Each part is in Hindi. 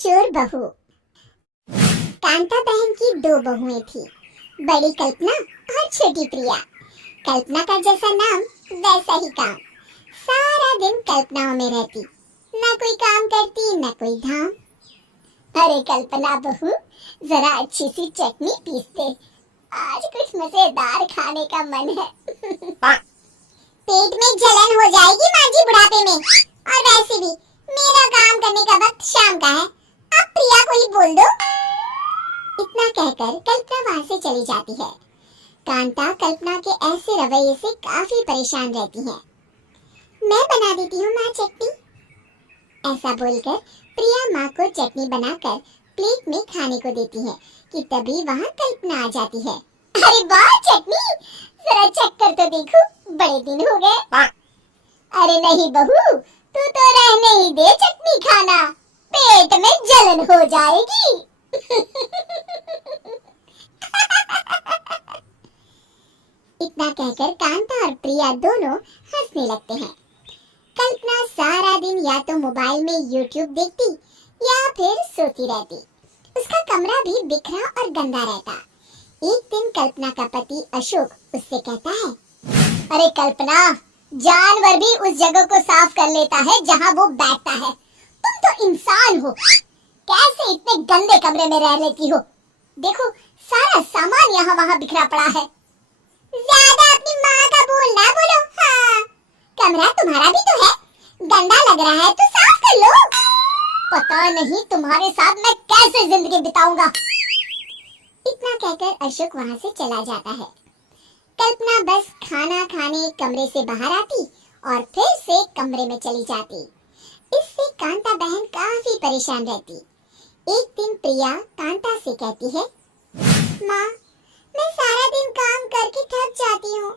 चोर बहू। कांता बहन की दो बहुएं थी, बड़ी कल्पना और छोटी प्रिया। कल्पना का जैसा नाम वैसा ही काम। सारा दिन कल्पनाओं में रहती, ना कोई काम करती ना कोई धाम। अरे कल्पना बहू, जरा अच्छी सी चटनी पीस दे, आज कुछ मजेदार खाने का मन है। पेट में जलन हो जाएगी माँ जी बुढ़ापे में, और वैसे भी मेरा काम करने का वक्त शाम का है, अब प्रिया को ही बोल दो। इतना कहकर कल्पना वहां से चली जाती है। कांता कल्पना के ऐसे रवैये से काफी परेशान रहती है। मैं बना देती हूँ माँ चटनी, ऐसा बोलकर प्रिया माँ को चटनी बनाकर प्लेट में खाने को देती है कि तभी वहाँ कल्पना आ जाती है। अरे वाह चटनी, जरा चख कर तो देखो, बड़े दिन हो गए। अरे नहीं बहू, तू तो रहने ही दे चटनी खाना, पेट में जलन हो जाएगी। इतना कहकर कांता और प्रिया दोनों हंसने लगते हैं। कल्पना सारा दिन या तो मोबाइल में YouTube देखती या फिर सोती रहती। उसका कमरा भी बिखरा और गंदा रहता। एक दिन कल्पना का पति अशोक उससे कहता है, अरे कल्पना, जानवर भी उस जगह को साफ कर लेता है जहाँ वो बैठता है, तुम तो इंसान हो, कैसे इतने गंदे कमरे में रह लेती हो? देखो सारा सामान यहाँ वहाँ बिखरा पड़ा है। ज्यादा अपनी माँ का बोल ना बोलो। हाँ, कमरा तुम्हारा भी तो है, गंदा लग रहा है तो साफ कर लो। पता नहीं तुम्हारे साथ मैं कैसे जिंदगी बिताऊंगा। इतना कहकर अशोक वहाँ से चला जाता है। कल्पना बस खाना खाने कमरे से बाहर आती और फिर से कमरे में चली जाती। इससे कांता बहन काफी परेशान रहती। एक दिन प्रिया कांता से कहती है, माँ, मैं सारा दिन काम करके थक जाती हूँ,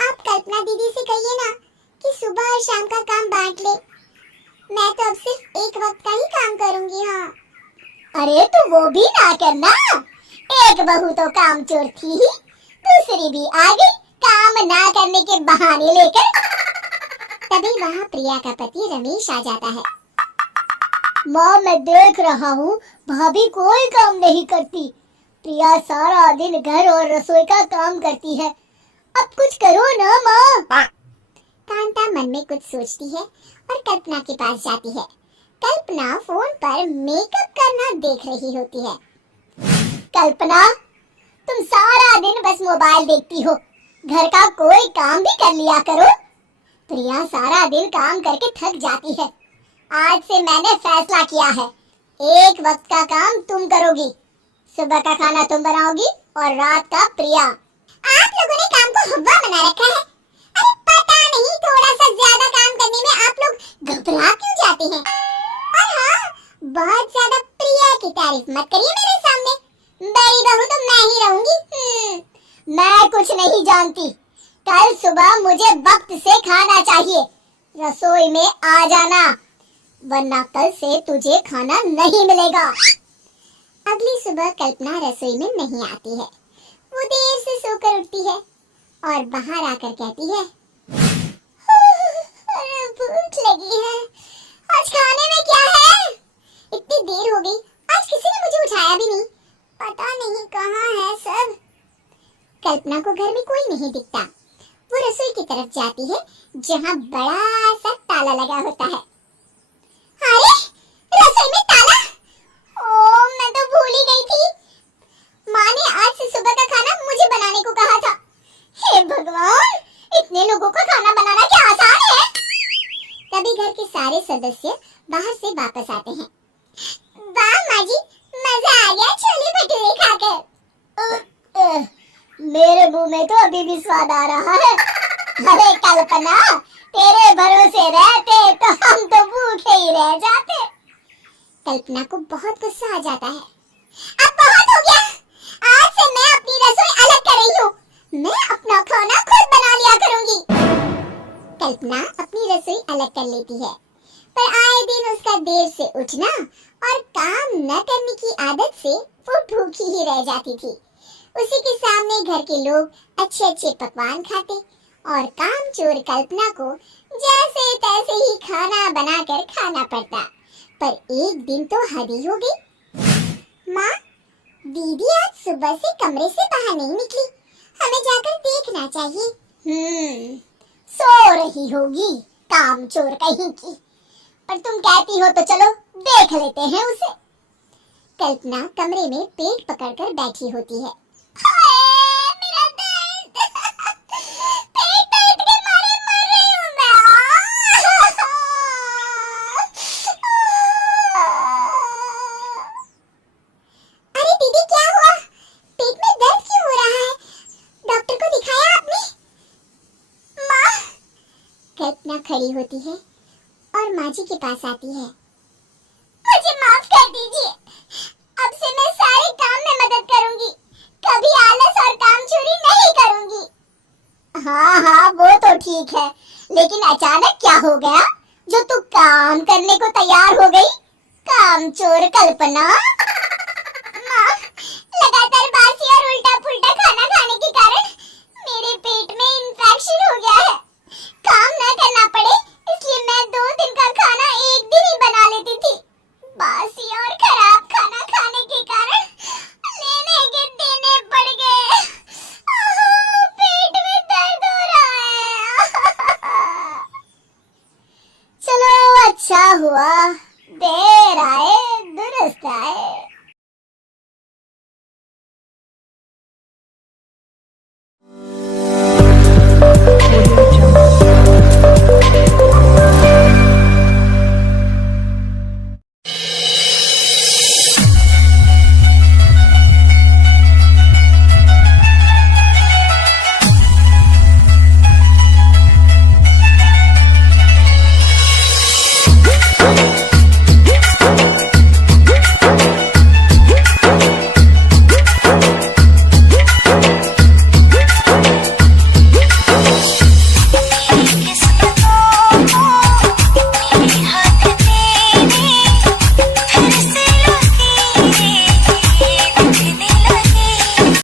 आप कल्पना दीदी से कहिए ना कि सुबह और शाम का काम बांट ले, मैं तो अब सिर्फ एक वक्त का ही काम करूँगी। हाँ। अरे तो वो भी ना करना, एक बहू तो काम चोर थी ही, दूसरी भी आ गई काम ना करने के बहाने लेकर। तभी वहाँ प्रिया का पति रमेश आ जाता है। माँ, मैं देख रहा हूँ भाभी कोई काम नहीं करती, प्रिया सारा दिन घर और रसोई का काम करती है, अब कुछ करो ना माँ। कांता मन में कुछ सोचती है और कल्पना के पास जाती है। कल्पना फोन पर मेकअप करना देख रही होती है। कल्पना, तुम सारा दिन बस मोबाइल देखती हो, घर का कोई काम भी कर लिया करो। प्रिया सारा दिन काम करके थक जाती है, आज से मैंने फैसला किया है, एक वक्त का काम तुम करोगी, सुबह का खाना तुम बनाओगी और रात का प्रिया। आप लोगों ने काम को हवा बना रखा है। अरे पता नहीं थोड़ा सा ज्यादा काम करने में आप लोग घबरा क्यों जाते हैं। और हाँ, बहुत ज्यादा प्रिया की तारीफ मत करिए मेरे सामने, बड़ी बहू तो मैं ही रहूंगी। मैं कुछ नहीं जानती, कल सुबह मुझे वक्त से खाना चाहिए, रसोई में आ जाना, वरना कल से तुझे खाना नहीं मिलेगा। अगली सुबह कल्पना रसोई में नहीं आती है। वो देर से सोकर उठती है और बाहर आकर कहती है, अरे भूख लगी है, आज खाने में क्या है? इतनी देर हो गई, आज किसी ने मुझे उठाया भी नहीं, पता नहीं कहाँ है सब। कल्पना को घर में कोई नहीं दिखता। वो रसोई की तरफ जाती है जहाँ बड़ा सा ताला लगा होता है। अरे रसोई में ताला, ओ मैं तो भूल ही गई थी, माँ ने आज से सुबह का खाना मुझे बनाने को कहा था। हे भगवान, इतने लोगों का खाना बनाना क्या आसान है। तभी घर के सारे सदस्य बाहर से वापस आते हैं। वाह माँ जी, मजा आ गया छोले भटूरे खाकर। मेरे मुंह में तो अभी भी स्वाद आ रहा है। अरे कल्पना, तेरे भरोसे रहते तो हम तो भूखे ही रह जाते। कल्पना को बहुत गुस्सा आ जाता है। अब बहुत हो गया, आज से मैं अपनी रसोई अलग कर रही हूँ, मैं अपना खाना खुद बना लिया करूँगी। कल्पना अपनी रसोई अलग कर लेती है, पर आए दिन उसका देर से उठना और काम न करने की आदत से वो भूखी ही रह जाती थी। उसी के सामने घर के लोग अच्छे अच्छे पकवान खाते और कामचोर कल्पना को जैसे तैसे ही खाना बनाकर खाना पड़ता। पर एक दिन तो हद ही हो गई। माँ, दीदी आज सुबह से कमरे से बाहर नहीं निकली, हमें जाकर देखना चाहिए। सो रही होगी, कामचोर कहीं की। पर तुम कहती हो तो चलो देख लेते हैं उसे। कल्पना कमरे में पेट पकड़कर बैठी होती है। हाय, मेरा दर्द। पेट दर्द के मारे मर रही हूँ मैं। अरे दीदी, क्या हुआ? पेट में दर्द क्यों हो रहा है? डॉक्टर को दिखाया आपने? माँ। कल्पना खड़ी होती है और माँ जी के पास आती है। मुझे माफ कर दीजिए, अब से मैं सारे काम में मदद करूंगी, कभी आलस और काम चोरी नहीं करूंगी। हाँ हाँ, वो तो ठीक है, लेकिन अचानक क्या हो गया जो तू काम करने को तैयार हो गई? कामचोर कल्पना। माँ, लगातार बासी और उल्टा पुल्टा खाना खाने के कारण मेरे पेट में इंफेक्शन हो गया है। काम न करना पड़े इसलिए मैं 2 दिन का खाना एक दिन ही बना लेती थी। बासी और खराब खाना खाने के कारण लेने के देने पड़ गए। पेट में दर्द हो रहा है। चलो, अच्छा हुआ